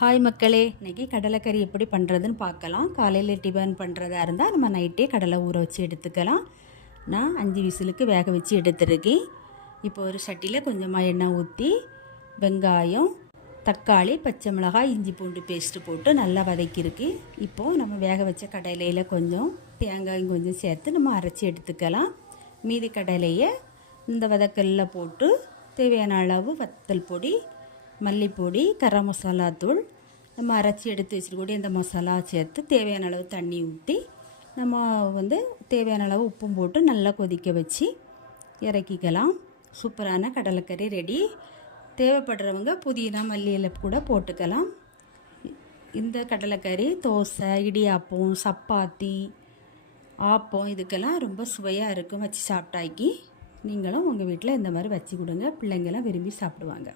Hi மக்களே, இன்றைக்கி கடலைக்கறி எப்படி பண்ணுறதுன்னு பார்க்கலாம். காலையில் டிஃபன் பண்ணுறதா இருந்தால் நம்ம நைட்டே கடலை ஊற வச்சு எடுத்துக்கலாம். நான் 5 விசிலுக்கு வேக வச்சு எடுத்துருக்கேன். இப்போ ஒரு சட்டியில் கொஞ்சமாக எண்ணெய் ஊற்றி வெங்காயம், தக்காளி, பச்சை மிளகாய், இஞ்சி பூண்டு பேஸ்ட்டு போட்டு நல்லா வதக்கிருக்கு. இப்போது நம்ம வேக வச்ச கடலையில் கொஞ்சம் தேங்காயும் கொஞ்சம் சேர்த்து நம்ம அரைச்சி எடுத்துக்கலாம். மீதி கடலையை இந்த வதக்கல்ல போட்டு தேவையான அளவு வத்தல் பொடி, மல்லிப்பொடி, கரம் மசாலா தூள், நம்ம அரைச்சி எடுத்து வச்சுருக்கூடிய இந்த மசாலா சேர்த்து தேவையான அளவு தண்ணி ஊற்றி நம்ம தேவையான அளவு உப்பும் போட்டு நல்லா கொதிக்க வச்சு இறக்கிக்கலாம். சூப்பரான கடலைக்கறி ரெடி. தேவைப்படுறவங்க புதினா மல்லி இலை கூட போட்டுக்கலாம். இந்த கடலைக்கறி தோசை, இடியாப்பம், சப்பாத்தி, ஆப்பம் இதுக்கெல்லாம் ரொம்ப சுவையாக இருக்கும். வச்சு சாப்பிட்டாக்கி நீங்களும் உங்கள் வீட்டில் இந்த மாதிரி வச்சு கொடுங்க. பிள்ளைங்களாம் விரும்பி சாப்பிடுவாங்க.